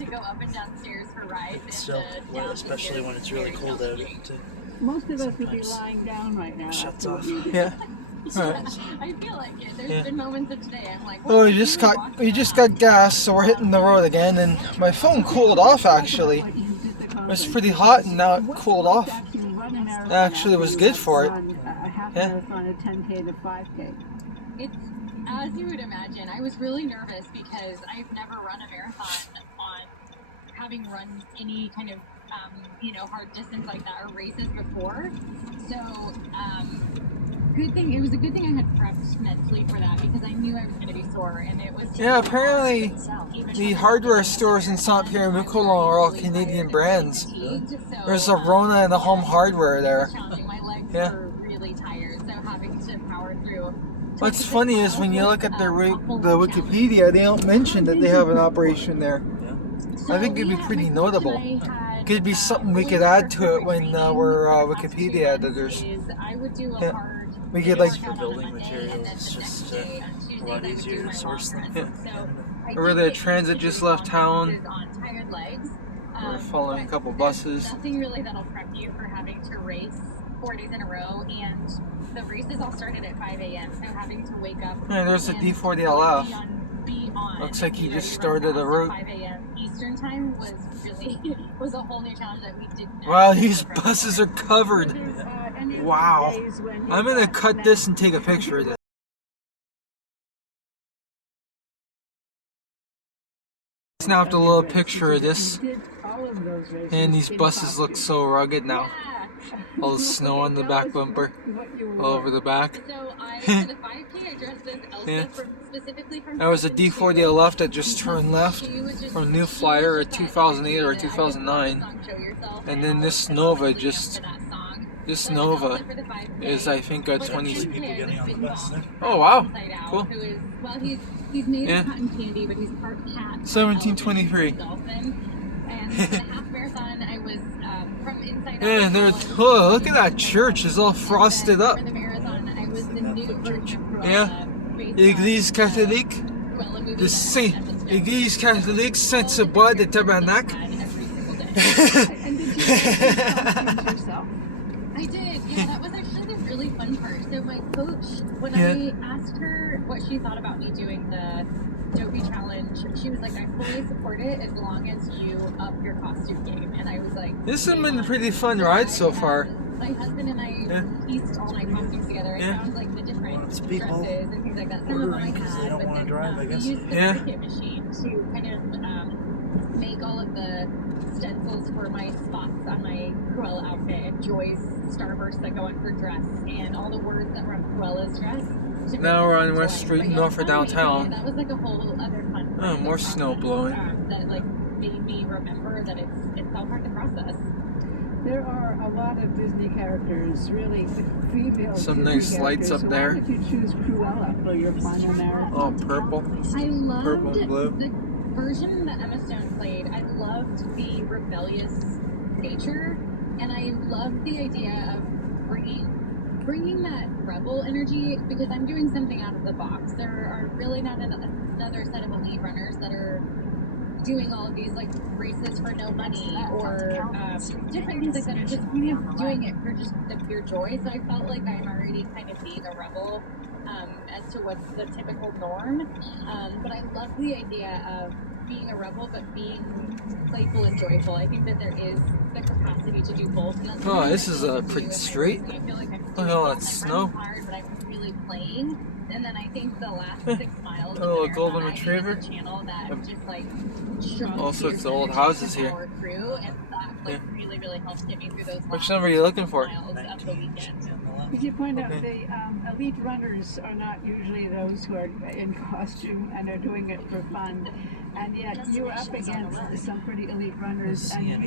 to go up and downstairs for rides. So, especially when it's really cold out. Most of us would be lying down right now. Shuts off. Yeah. Yeah, I feel like it. There's been moments of today I'm like, well, we just got gas, so we're hitting the road again, and my phone cooled off actually. It was pretty hot, and now it cooled off. It actually was good for it. Yeah. A 10K to 5K. It's as you would imagine. I was really nervous because I've never run a marathon on having run any kind of hard distance like that or races before. So good thing it was a good thing I had prepped mentally for that because I knew I was going to be sore, and it was apparently the hardware stores in St. Pierre and Miquelon are all Canadian brands. There's a Rona and a Home Hardware there. My legs were really tired, so having to power through. What's funny is when you look at the Wikipedia, they don't mention that they have an operation there. I think it'd be pretty notable. Could be something we could add to it when we're Wikipedia editors. We could For building materials, it's just a lot easier to source them. Over there, transit just left town. We're following a couple buses. Nothing really that'll prep you for having to race 4 days in a row, and the races all started at 5 a.m. So having to wake up. Yeah, there's a D40LF. Looks like he just started a route. 5 a.m. Eastern time was a whole new challenge that we didn't. Wow, these buses are covered. Wow. I'm gonna cut this and take a picture of this. Snapped a little picture of this. And these buses look so rugged now. All the snow on the back bumper, all over the back. Yeah. That was a D40LF that just turned left from New Flyer, a 2008 or a 2009. And then this Nova is, I think, a 20. Oh wow, cool. Yeah. 1723. Yeah, look at that church, it's all frosted up. Yeah, Église catholique, the Saint, Église catholique Saint-Seba de Tabernacle. I did, yeah, that was actually the really fun part. So my coach, when I asked her what she thought about me doing the Dopey Challenge, she was like, I fully support it as long as you up your costume game. And I was like, this has been a pretty fun ride so far. My husband and I pieced all my costumes together and found like the different dresses and things like that. Some of them I had, but then we used the Cricut machine to kind of make all of the stencils for my spots on my Cruella outfit and Joy's starbursts that go on her dress and all the words that were on Cruella's dress. Now we're on West Street, north of downtown. That was like a whole other fun Oh, more snow blowing. That like made me remember that it's all part of the process. There are a lot of Disney characters, really female. Some nice lights up there. Why did you choose Cruella for your final marathon? Oh, purple. I loved purple and blue. The version that Emma Stone played. I loved the rebellious nature, and I loved the idea of bringing that rebel energy, because I'm doing something out of the box. There are really not another set of elite runners that are doing all of these like races for no money or different things like that. I'm just kind of doing it for just the pure joy. So I felt like I'm already kind of being a rebel as to what's the typical norm. But I love the idea of being a rebel, but being playful and joyful. I think that there is the capacity to do both. Oh, this is pretty straight. Look at all that snow. Hard, but I'm really playing. And then I think the last 6 miles of oh, the a golden marathon, retriever. Channel that just like all sorts of old houses here. Through, and that like really helps get me through those. Which number are you looking for? Of the weekend. Could you point out the elite runners are not usually those who are in costume and are doing it for fun, and yet you're up against some pretty elite runners, and you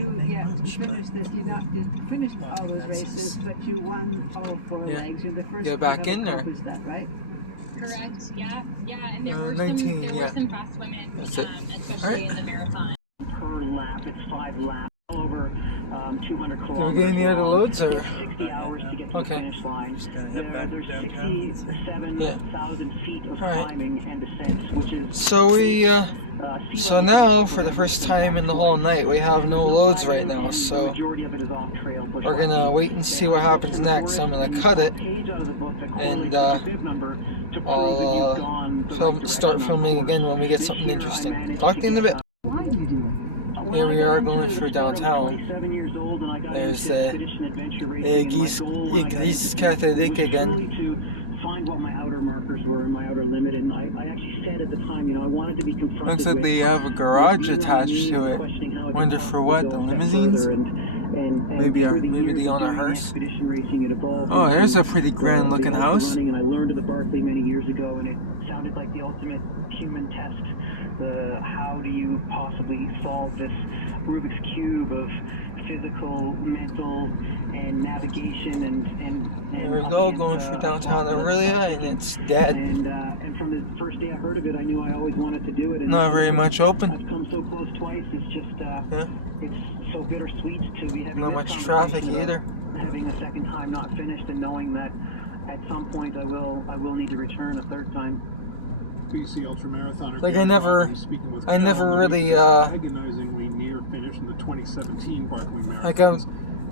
finished this. You not just finished all those races, but you won all 4 legs. You're the first. Get back in there. Is that right? Correct. Yeah. And there were 19, were some fast women, especially in the marathon. Per lap, it's 5 laps over 200 Are kilometers we getting the other long. loads, or? It's 60 hours to get to Okay. the finish line. Just gonna head back There's downtown. 67,000 feet of Alright. climbing and descents, which is So we, so now, for the first time in the whole night, we have no loads right now, so we're gonna wait and see what happens next. I'm gonna cut it, and I'll start filming again when we get something interesting. Talk to you in a bit. Here we are going through downtown. There's Église Catholique again. Find what my outer markers were and my outer limit, and I actually said at the time, you know, I wanted to be confronted. Looks like they have a garage attached to it. Wonder for what? The limousines? Maybe the owner hearse. Oh, there's a pretty grand looking house. And I learned at the Barclay many years ago, and it sounded like the ultimate human test. How do you possibly solve this Rubik's Cube of physical, mental, and navigation and There we go, going through downtown Orillia, and it's dead. And from the first day I heard of it, I knew I always wanted to do it. And Not very much open. I've come so close twice. It's just it's so bittersweet to be having Not much traffic either. Having a second time not finished, and knowing that at some point I will need to return a third time. BC ultramarathoner. Like I never really agonizingly near finish in the 2017 Barclay Marathon.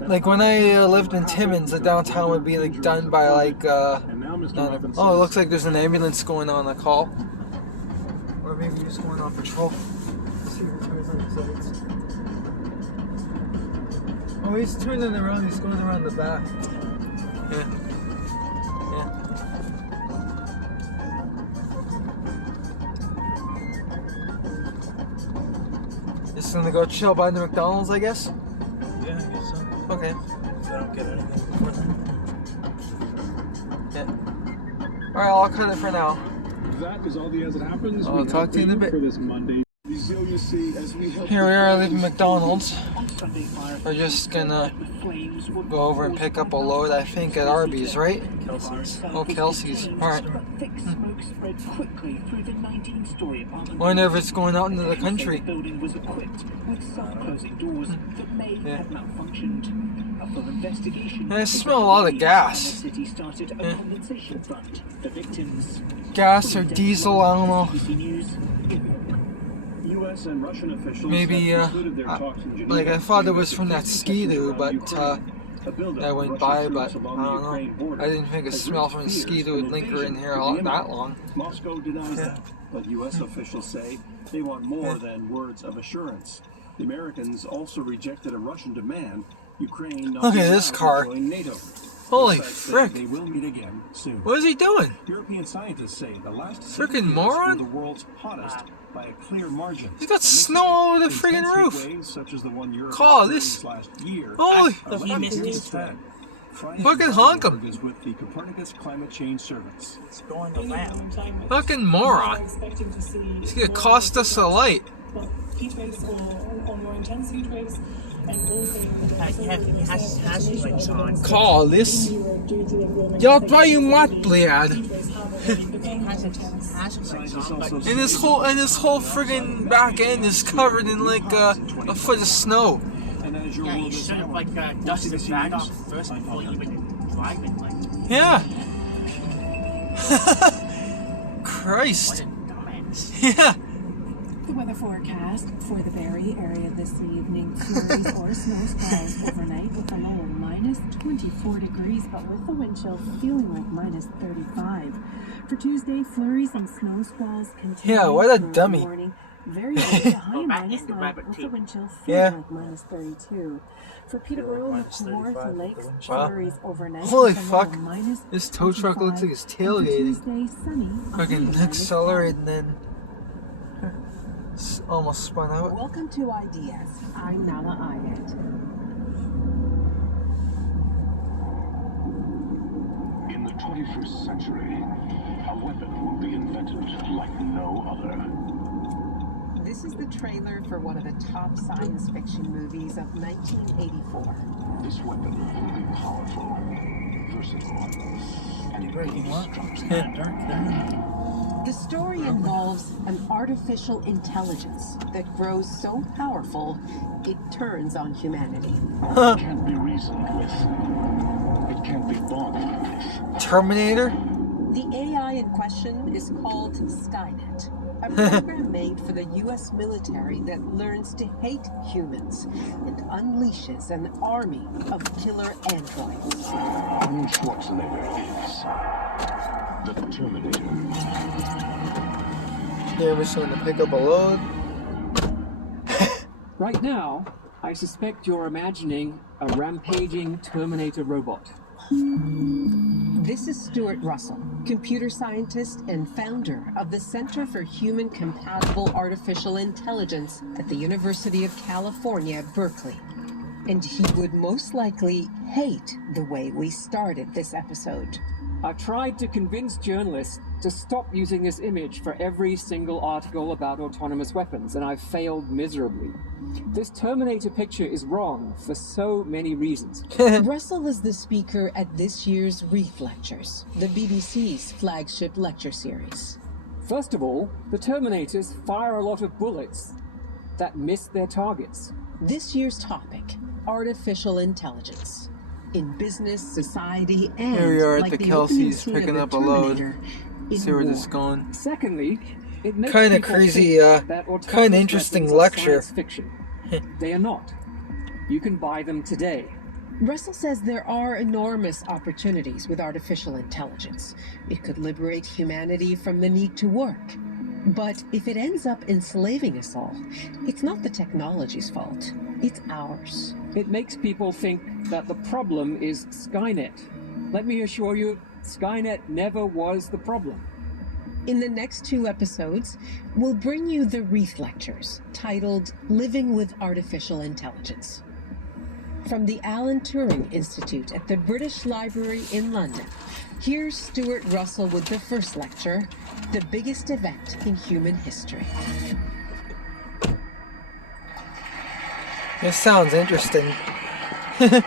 like when I lived in Timmins, the downtown would be like done by like And now Mr. Muffin oh, it says- looks like there's an ambulance going on a call, or maybe just going on patrol. Let's see if it turns on the sides. Oh, he's turning around. He's going around the back. Yeah. Just gonna go chill by the McDonald's, I guess? Yeah, I guess so. Okay. If I don't get anything before then. Yeah. Alright, I'll cut it for now. That is all the as it happens. I'll talk to you in a bit. For this Monday. Resiliency as we help Here we are leaving McDonald's. We're just gonna go over and pick up a load, I think, at Arby's, right? Kelsey's. Oh, Kelsey's. Alright. Wonder if it's going out into the country. Yeah. I smell a lot of gas. Yeah. Gas or diesel, I don't know. US and Russian officials Maybe, like I thought it was from that Ski-Doo, but that went by, but I don't know. I didn't think a smell from the Ski-Doo would linger in here all that long. Moscow denies that, but US officials say they want more than words of assurance. The Americans also rejected a Russian demand. Ukraine not Look at this car. join NATO. Holy Both sides say frick. They will meet again soon. What is he doing? European scientists say the last Frickin' 7 years moron. were the world's hottest by a clear margin. He's got And they snow say all over the intense friggin' heat roof. waves such as the one Europe Call experienced this. last year Holy. are He missed likely his to turn. Friday Fucking honk 'em. is with the Copernicus Climate Change Service. It's going around. Fucking moron. He's gonna cost us a light. Heat waves or more intense heat waves, and also He has lights on. Call this. due to the warming. Jag tar ju mattblad. And this whole friggin' back end is covered in like a foot of snow. And as your Yeah, world you is should have now, like dusted the bag off first before you even drive it. Like, Yeah. what Christ. a dumbass. Yeah. The weather forecast for the Barrie area this evening: flurries or snow squalls overnight with a low of minus 24 degrees, but with the wind chill feeling like minus 35. For Tuesday, flurries and snow squalls continue. Yeah, what a throughout the dummy. morning. Very low to high Go back minus into 9 rabbit with the tape. wind chill Yeah. feeling like minus 32. For Peterborough, minus McNorth, 35 Lakes, with the wind chill. flurries overnight. Holy with a low fuck. of minus This tow truck looks like it's 25. And for tailgating. Tuesday, sunny, a high Fucking of minus accelerate 5. and then almost spun out. Welcome to Ideas. I'm Nala Ayat. In the 21st century, a weapon will be invented like no other. This is the trailer for one of the top science fiction movies of 1984. This weapon will be powerful, versatile, and Breaking what? indestructible. Kind of dark there. The story involves an artificial intelligence that grows so powerful it turns on humanity. It can't be reasoned with. It can't be bought with. Terminator? The AI in question is called Skynet, a program made for the U.S. military that learns to hate humans and unleashes an army of killer androids. Arnold Schwarzenegger is the Terminator. Here we're going to pick up a load. Right now, I suspect you're imagining a rampaging Terminator robot. This is Stuart Russell, computer scientist and founder of the Center for Human Compatible Artificial Intelligence at the University of California, Berkeley. And he would most likely hate the way we started this episode. I've tried to convince journalists to stop using this image for every single article about autonomous weapons, and I've failed miserably. This Terminator picture is wrong for so many reasons. Russell is the speaker at this year's Reef Lectures, the BBC's flagship lecture series. First of all, the Terminators fire a lot of bullets that miss their targets. This year's topic, artificial intelligence. In business, society, and Here we are at like the the Kelsey's opening scene picking of up The a load. Terminator, in See where this is war. going. Secondly, it makes Kind of people crazy, think that autonomous kind of interesting weapons are lecture. science fiction. They are not. You can buy them today. Russell says there are enormous opportunities with artificial intelligence. It could liberate humanity from the need to work. But if it ends up enslaving us all, it's not the technology's fault. It's ours. It makes people think that the problem is Skynet. Let me assure you, Skynet never was the problem. In the next 2 episodes, we'll bring you the Reef Lectures, titled Living with Artificial Intelligence. From the Alan Turing Institute at the British Library in London, here's Stuart Russell with the first lecture, The Biggest Event in Human History. This sounds interesting. There's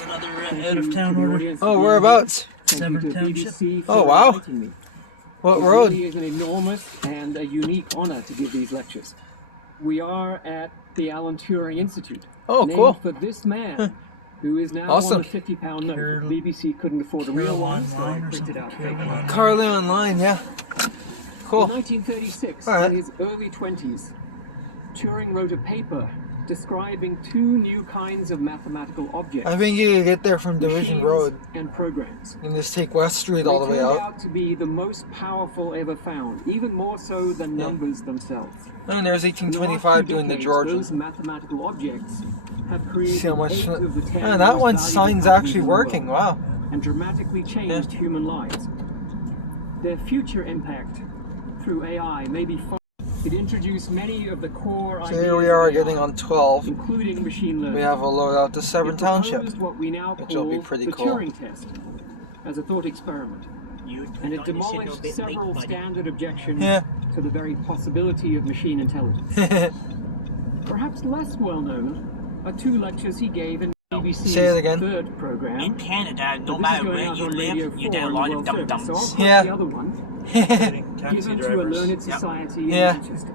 another out-of-town order. Oh, whereabouts? Severn Township. Oh, wow. What It road? really is an enormous and a unique honor to give these lectures. We are at the Alan Turing Institute. Oh, named cool. for this man, who is now Awesome. on the £50 note. BBC couldn't afford a real one, so I printed out a fake one. Carly Online, yeah. Cool. In 1936, All right. in his early 20s, Turing wrote a paper describing 2 new kinds of mathematical objects. I think you can get there from Division machines Road. and programs. You can just take West Street all the way They turned out. out to be the most powerful ever found, even more so than numbers themselves. And there's In 1825 the last 2 doing the decades, Georgian. Those mathematical objects have created See how much. 8 of the 10 Yeah, that most one's valuable sign's patents actually in the world, working. Wow. and dramatically changed human lives. Their future impact through AI may be far. It introduced many of the core So ideas here we are of getting AI, on 12. including machine learning. We have a load out to Severn It Township, proposed what we now which will be call pretty the cool. Turing test as a thought experiment. And it demolished several standard objections Yeah. to the very possibility of machine intelligence. Perhaps less well known are 2 lectures he gave in BBC's Say it again. 3rd program. In Canada, no But this is matter going where out you on Radio live, you 4 get a in lot the of World dum Service. dums. So I'll quote Yeah. the other one, Taxi given to a drivers. learned society in Yeah. Manchester.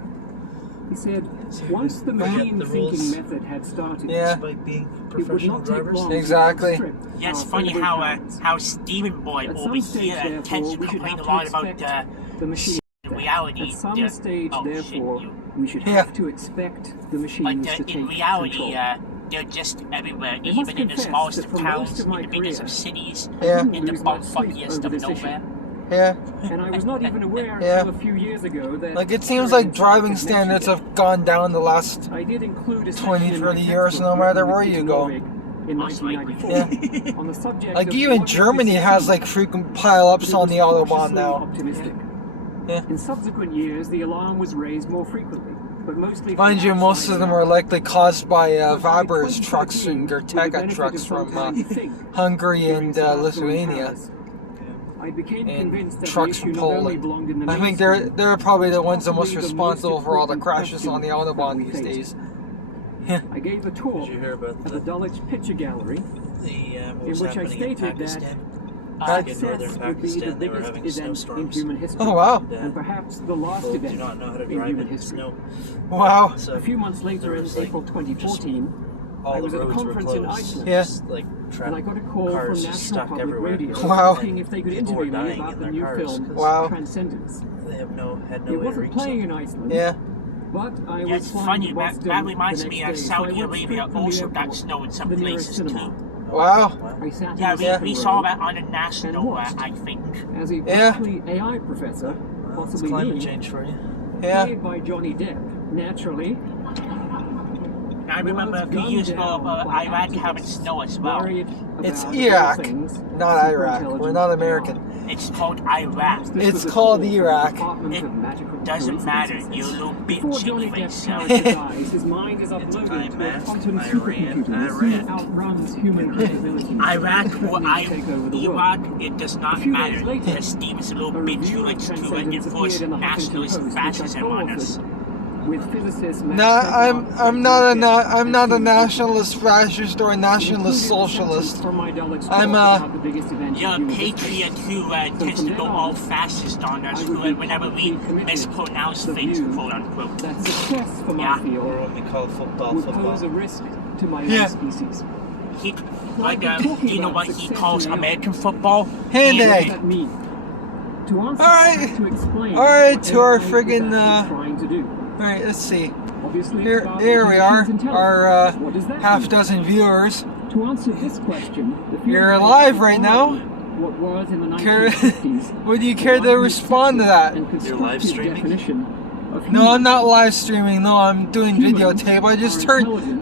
He said, once the machine the thinking rules. method had started, Yeah. Despite being it would professional not take drivers. long to Exactly. strip Yeah, it's our funny favorite how patents. how Stephen Boy At over some stage, here therefore, tends to we should complain have a to lot about expect the machine. the reality. At some the- stage, oh, shit, therefore, you. we should Yeah. have to expect the machines to But take in reality, control. they're just everywhere, I must even in the confess smallest that of for most towns, of in my the biggest career, of cities, Yeah. didn't in the lose much sleep bumfuckiest over of this nowhere. Yeah. And I was not even aware Yeah. until a few years ago that Like, it seems Turing like himself driving had standards mentioned have gone down the last it. I did include a 20, section in my 30 years, textbook no matter written where with you Peter go. Norvig in 1994 Yeah. on the subject Like, of even what Germany we has, see. like, frequent pile-ups But it on was the Autobahn cautiously now. Optimistic. Yeah. In subsequent years, the alarm was raised more frequently, but mostly. Mind from you, most outside of them Europe. are likely caused by But by Weber's trucks 2013, and with the Gertega benefit trucks of some from time to think, Hungary during and Sebastian Lithuania. Paris, I became And convinced that trucks the from issue not only Poland. belonged in the I think mainstream, they're probably the ones the most possibly the responsible for all the important crashes on the question Autobahn that we these face. days. I gave a talk Did you hear about at the Dulwich Picture Gallery what in was which I happening in stated that Pakistan? in northern Pakistan, they were having snowstorms. Oh, wow. Yeah. And perhaps the last People do event not know how to in drive human in history. snow. Wow. So A few months later, there in was, like, April 2014, all I the was at a roads were conference in closed. Iceland. Yeah. Just, like, And I got a call from cars National just stuck Public everywhere. Radio Wow. asking if they could People were interview me dying about in the their new cars film 'cause Wow. Transcendence. they had no It way to wasn't reach playing them. in Iceland, Yeah. but I Yeah, was it's flying funny. to That, Boston that reminds the me next of day, so Saudi I went Arabia straight from the also got airport snow in to some the nearest places cinema. too. Wow. I sat Yeah, in the we second saw row that on a and national, watched I think. as a Yeah. Berkeley AI professor, It's possibly climate me, change for you. Yeah. played by Johnny Depp, naturally, I remember a few years ago Iraq having snow as well. worried It's about Iraq, all things not Iraq. We're not American. It's called Iraq. This It's was a called call from the Iraq. Department It of Magical doesn't matter, Coincidences. you little Before bitch Johnny anyway, Depp's so. character dies, his mind is uploaded to a IMF, quantum Iran, supercomputer that soon outruns human capabilities. Iraq or Take over the world. Iraq, it does A not few matter days later, because Steven's a little a bitch review who of likes to Transcendence enforce appeared in the Huffington nationalist Post, which I fascism on us. co-authored with physicist No, Max Tegmark, I'm not a Jack I'm not a and nationalist fascist or a nationalist including a socialist. sentence from my Dalek I'm, talk about the biggest event in You're a human patriot history. who tends from to go then all on, fascist on us I would be whenever we publicly committed mispronounce to the things, view quote unquote. That success for my Yeah. field Or what we call football. would pose a risk to my Yeah. own species. He, Like, like, talking do you know about what he success calls in AI. American football? Hand And- What A. does that mean? To answer, Alright. I have to explain Alright, what to our AI is friggin', actually trying to do. Alright, let's see. Obviously, Here, it's about here we are, making machines our intelligent. What does that half mean? dozen viewers. To answer this question, the field You're has live right now. What was in the Care- 1950s Would you a care to widely respond to that? accepted and You're live constructive streaming? definition of No, I'm human. not live streaming. No, I'm doing videotape.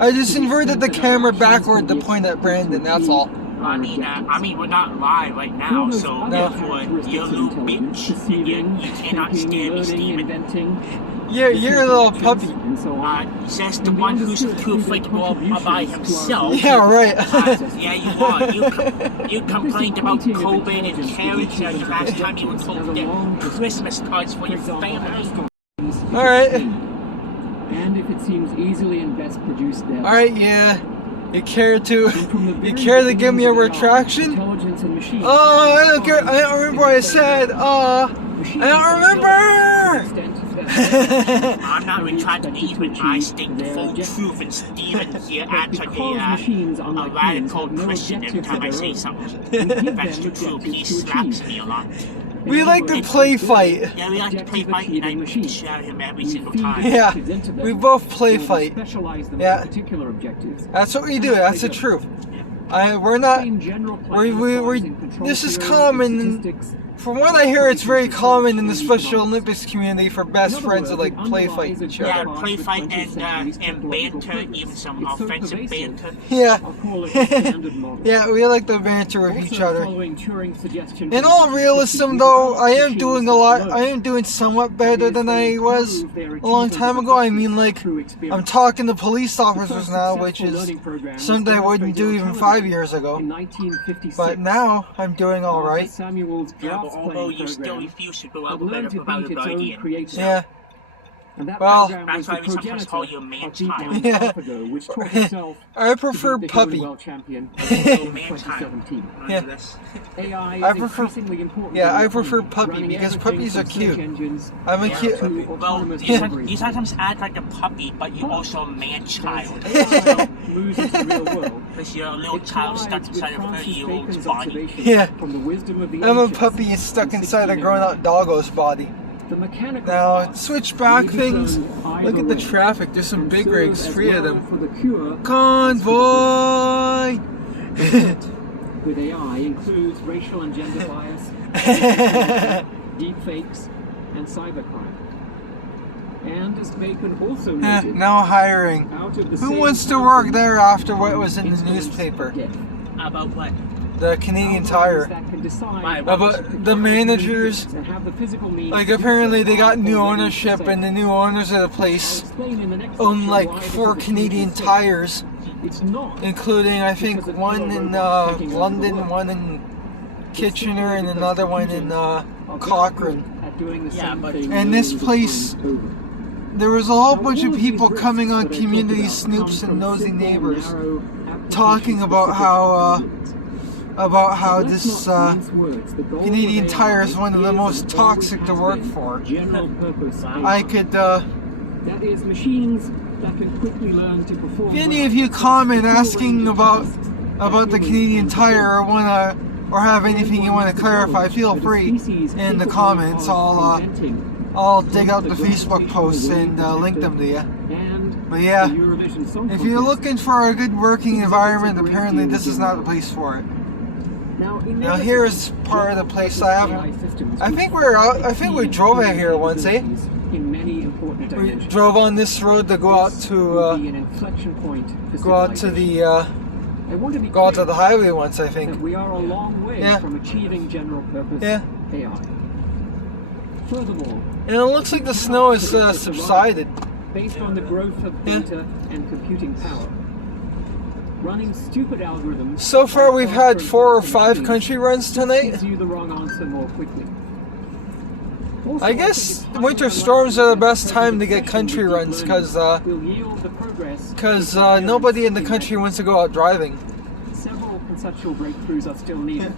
I just inverted the camera backward to point at Brandon. That's all. I mean, we're not live right now, so therefore, you're a little bitch. You cannot stand me, Steven. Inventing, You're a little puppy. and so on. Says the one who's too afraid to go all by himself. Yeah, right. Yeah, you are. You complained about COVID and carrots the last time you were told to get Christmas cards for your family. All right. And if it seems easily and best produced there. All right. Yeah. You care to give me a retraction? Intelligence and machines. Oh, I don't care. I don't remember what I said. I don't remember. I'm not retracting even. I state the full truth, and Steven here answered a radical Christian every time I say something. That's the truth. He slaps me a lot. We like to play fight. Yeah, we like to play fight, and I shout him every single time. Yeah, we both play fight. Specialize them Yeah. for particular objectives. That's what we do. That's the truth. We're not. This is common. From what I hear, it's very common in the Special Olympics community for best friends to like play fight each Yeah, other. play fight and banter, even some offensive banter. Yeah. Yeah, we like to banter with each other. In all realism, though, I am doing somewhat better than I was a long time ago. I mean, like, I'm talking to police officers now, which is something I wouldn't do even 5 years ago. But now, I'm doing alright. Yeah, but although you still refuse to go out without a guardian. Yeah. Well, that's why we sometimes call you a man-child. Yeah. I prefer puppy. Yeah. I prefer puppy because puppies are cute. I'm a cute. Well, you sometimes act like a puppy, but you're also a man-child. Because you're a little child stuck inside a 30-year-old's body. Yeah. I'm a puppy stuck inside a grown-up doggo's body. Now, switch back things. Look at the traffic. There's some big rigs, 3 of them. Convoy! With AI includes racial and gender bias, deepfakes, and cybercrime. And as Bacon also noted, now hiring. Who wants to work there after what was in the newspaper? About what? The Canadian Tire. About the managers. Like, apparently they got new ownership, and the new owners of the place own like 4 Canadian Tires, including I think one in London, one in Kitchener, and another one in Cochrane. And this place, there was a whole bunch of people coming on Community Snoops and Nosy Neighbors talking about how about how this Canadian Tire is one of the most toxic to work for. I could, That is machines that can quickly learn to perform. if any of you comment asking about the Canadian Tire or have anything you want to clarify, feel free in the comments. I'll dig out the Facebook posts and link them to you. But yeah, if you're looking for a good working environment, apparently this is not the place for it. Now here's part of the place I think we drove out here once, eh? We drove on this road to go out to the highway once, I think. We are a long way from achieving general purpose AI. Furthermore, and it looks like the snow has subsided. Based on the growth of data and computing power, running stupid algorithms. So far, we've had 4 or 5 country runs tonight. Gives you the wrong answer more quickly. I guess winter storms are the best time to get country runs because nobody in the country wants to go out driving. Several conceptual breakthroughs are still needed,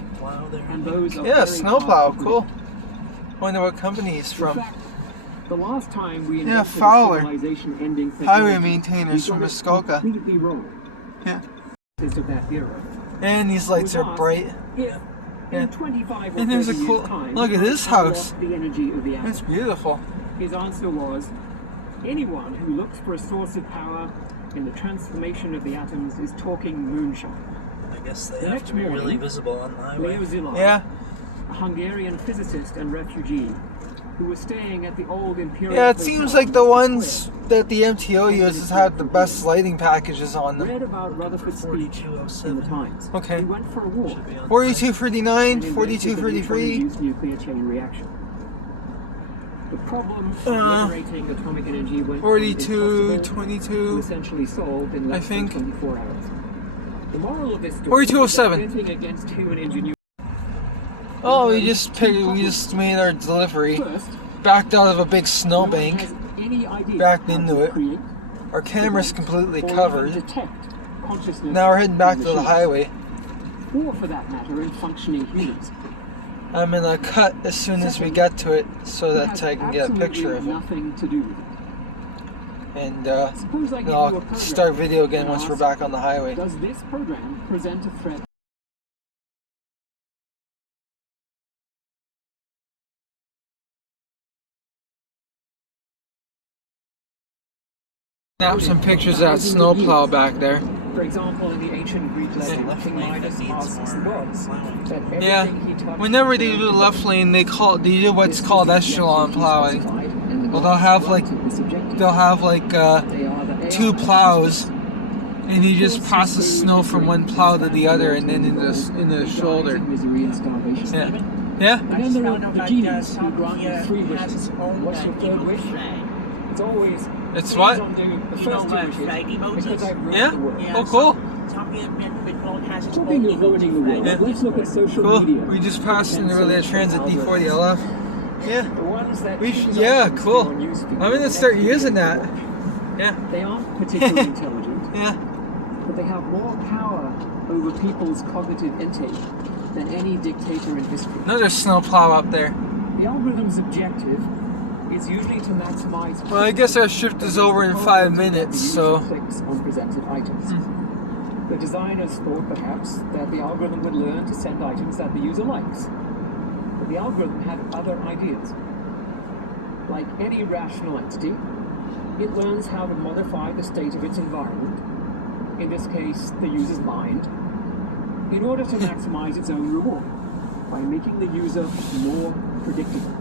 and those are snowplow, cool. Wonder what company he's from. The last time we Fowler, civilization-ending highway maintainers from Muskoka. Completely wrong. Yeah. Of that era. And these lights are bright. Yeah. In 25 or And there's a 30 cool. years' time, Look at this house. the energy of the atom. It's beautiful. His answer was, anyone who looks for a source of power in the transformation of the atoms is talking moonshine. I guess they have to be really visible on the highway. Leo Szilard, a Hungarian physicist and refugee, who was staying at the old Imperial Yeah, it seems like the ones that the MTO uses have the best lighting packages on them. read about Rutherford's speech in the Times. Okay. He went for a walk. 4239, 4233. Nuclear chain reaction. The problem of generating atomic energy went 4222. essentially solved in less than 24 hours. The moral of this story 4207. is betting against human ingenuity. Oh, we just made our delivery. Backed out of a big snowbank. Backed into it. Our camera's completely covered. Now we're heading back to the highway. Or for that matter, in functioning humans. I'm gonna cut as soon as we get to it so that I can get a picture of it. Nothing to do with it. And then I'll start video again once we're back on the highway. Does this program present a threat? Snap some pictures of that snowplow back there. For example, in the ancient Greek legend, King Midas asks the gods that everything he touched. Whenever they do the left lane, they do what's called echelon plowing. Well, they'll have like 2 plows, and he just passes snow from one plow to the other, and then in the shoulder. Yeah. Yeah. And then there are the genies who grant you 3 wishes. What's your 3rd wish? It's always. It's what? Yeah? Oh, cool. Talking of ruining the world, let's look at social media. We just passed in the Orillia Transit D40 LF. Yeah. Yeah, cool. I'm gonna start using that. Yeah. They aren't particularly intelligent. Yeah. But they have more power over people's cognitive intake than any dictator in history. Another snowplow up there. The algorithm's objective is usually to maximize. Well, I guess our shift is over in 5 minutes, so. Clicks on presented items. The designers thought perhaps that the algorithm would learn to send items that the user likes. But the algorithm had other ideas. Like any rational entity, it learns how to modify the state of its environment, in this case, the user's mind, in order to maximize its own reward by making the user more predictable.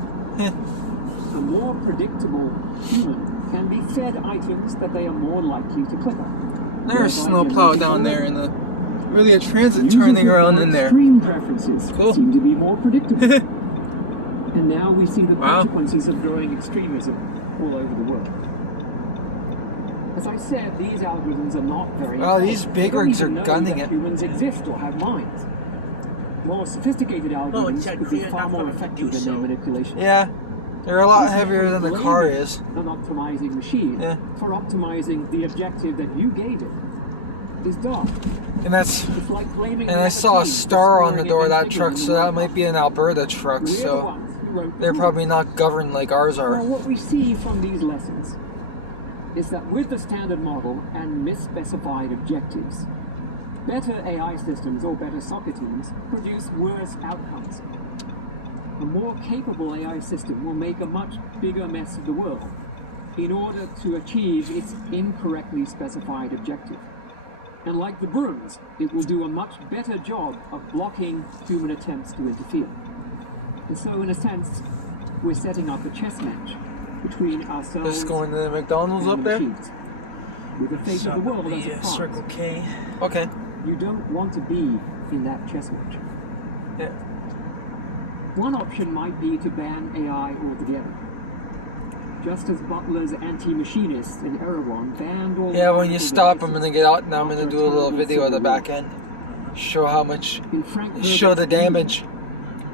A more predictable human can be fed items that they are more likely to click on. There's a snowplow down there in the Orillia Transit turning around in there. Extreme preferences Cool. seem to be more predictable. And now we see the consequences of growing extremism all over the world. As I said, these algorithms are not very these big rigs are gunning it. Humans exist or have minds. More sophisticated algorithms could be far more effective in their manipulation. Yeah. They're a lot heavier than the car is. An optimizing machine for optimizing the objective that you gave it. is dark. And that's, It's like blaming and I saw a star on the door of that truck, so that might be an Alberta truck, so they're probably not governed like ours are. Now, what we see from these lessons is that with the standard model and misspecified objectives, better AI systems or better soccer teams produce worse outcomes. A more capable AI system will make a much bigger mess of the world in order to achieve its incorrectly specified objective. And like the Bruins, it will do a much better job of blocking human attempts to interfere. And so, in a sense, we're setting up a chess match between ourselves Just going to the McDonald's up there? machines, with the fate of the world as it passes. Circle K. Okay. You don't want to be in that chess match. Yeah. One option might be to ban AI altogether. Just as Butler's anti-machinists in Erewhon banned all... Yeah, when you stop, I'm gonna get out and I'm gonna do a little video of the back end. Show how much, show the damage,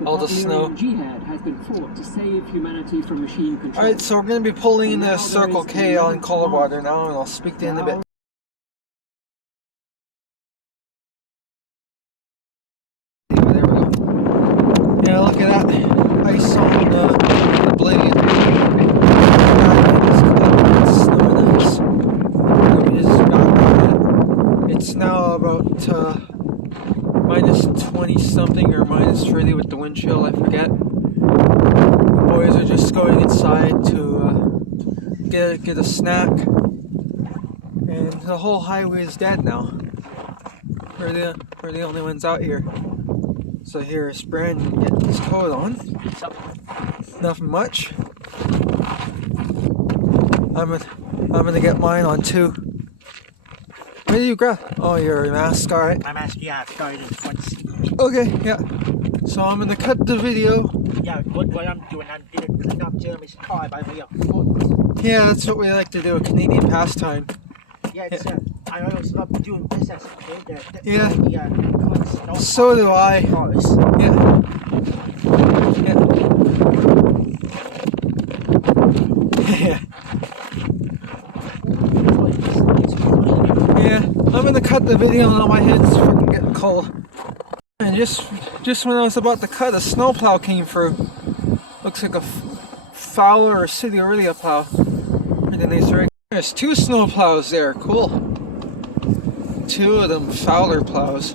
all the snow. Jihad has been fought to save humanity from machine control. Alright, so we're gonna be pulling into Circle K on Colorado now, and I'll speak to you in a bit. There we go. Yeah, look at that. Ice on the blade. It's now about minus 20 something or minus 30 with the wind chill, I forget. The boys are just going inside to get a snack, and the whole highway is dead now. We're the only ones out here. So here's Brandon getting his coat on. Nothing much. I'm gonna get mine on too. What do you grab? Oh, your mask, alright. My mask, yeah, I've got it in the front seat. Okay, yeah. So I'm gonna cut the video. Yeah, what I'm doing, I'm cleaning up Jeremy's car by way of foot. Yeah, that's what we like to do, a Canadian pastime. Yeah, it's, I always love doing this as a kid. Yeah. So do I. Yeah. Yeah. Yeah, I'm gonna cut the video now, my head's freaking getting cold. And just when I was about to cut, a snowplow came through. Looks like a Fowler or City Orillia plow. There's two snowplows there, cool. Two of them Fowler plows.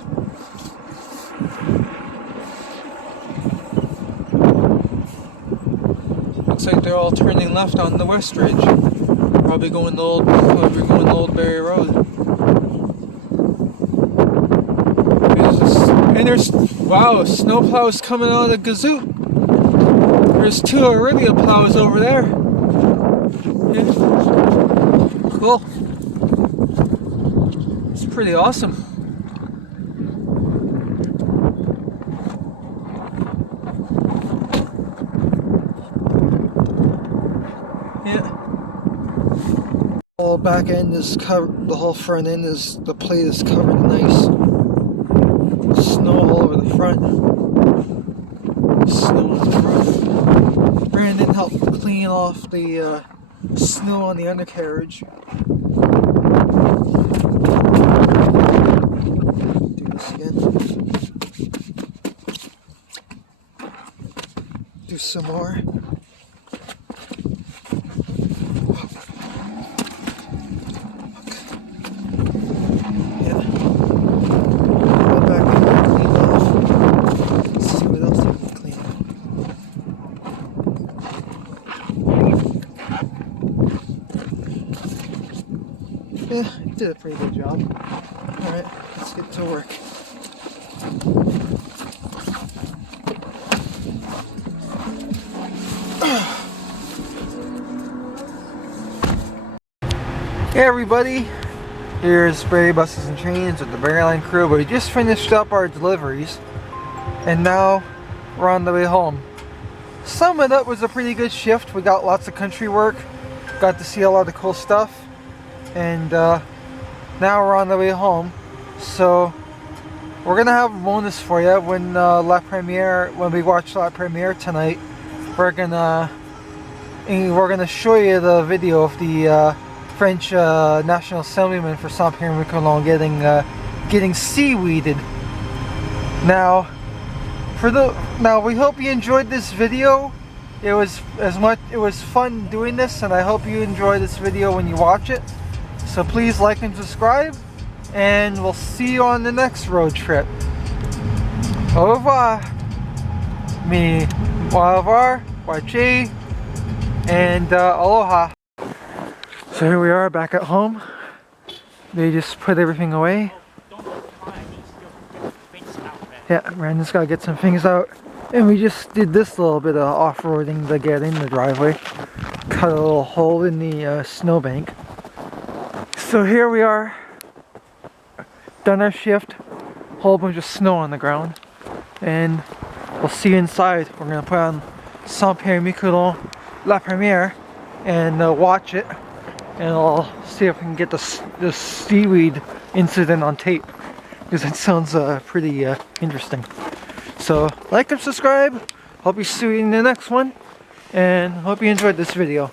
Looks like they're all turning left on the West Ridge. Probably going to Old Berry Road. And there's, wow, snowplows coming out of Gazoo. There's two Orillia plows over there. Yeah. Cool. It's pretty awesome. Yeah. The whole back end is covered, the whole front end is, the plate is covered in ice. Snow all over the front. Snow on the roof. Brandon helped clean off the snow on the undercarriage. Do this again. Do some more. Yeah, you did a pretty good job. Alright, let's get to work. Hey everybody, here's Barry Buses and Trains with the Barryline crew. We just finished up our deliveries and now we're on the way home. Some of that was a pretty good shift. We got lots of country work, got to see a lot of cool stuff. And now we're on the way home, so we're gonna have a bonus for you when when we watch La Premiere tonight. We're gonna show you the video of the French National Assemblyman for Saint-Pierre-Miquelon getting seaweeded. Now, we hope you enjoyed this video. It was fun doing this, and I hope you enjoy this video when you watch it. So please like and subscribe, and we'll see you on the next road trip. Au revoir. Au revoir, Wachi, and aloha. So here we are back at home. They just put everything away. Yeah, Brandon's got to get some things out. And we just did this little bit of off-roading to get in the driveway. Cut a little hole in the snowbank. So here we are. Done our shift. Whole bunch of snow on the ground. And we'll see you inside. We're going to put on Saint-Pierre-Miquelon La Première and watch it. And I'll see if we can get the seaweed incident on tape. Because it sounds pretty interesting. So, like and subscribe. Hope you see you in the next one. And hope you enjoyed this video.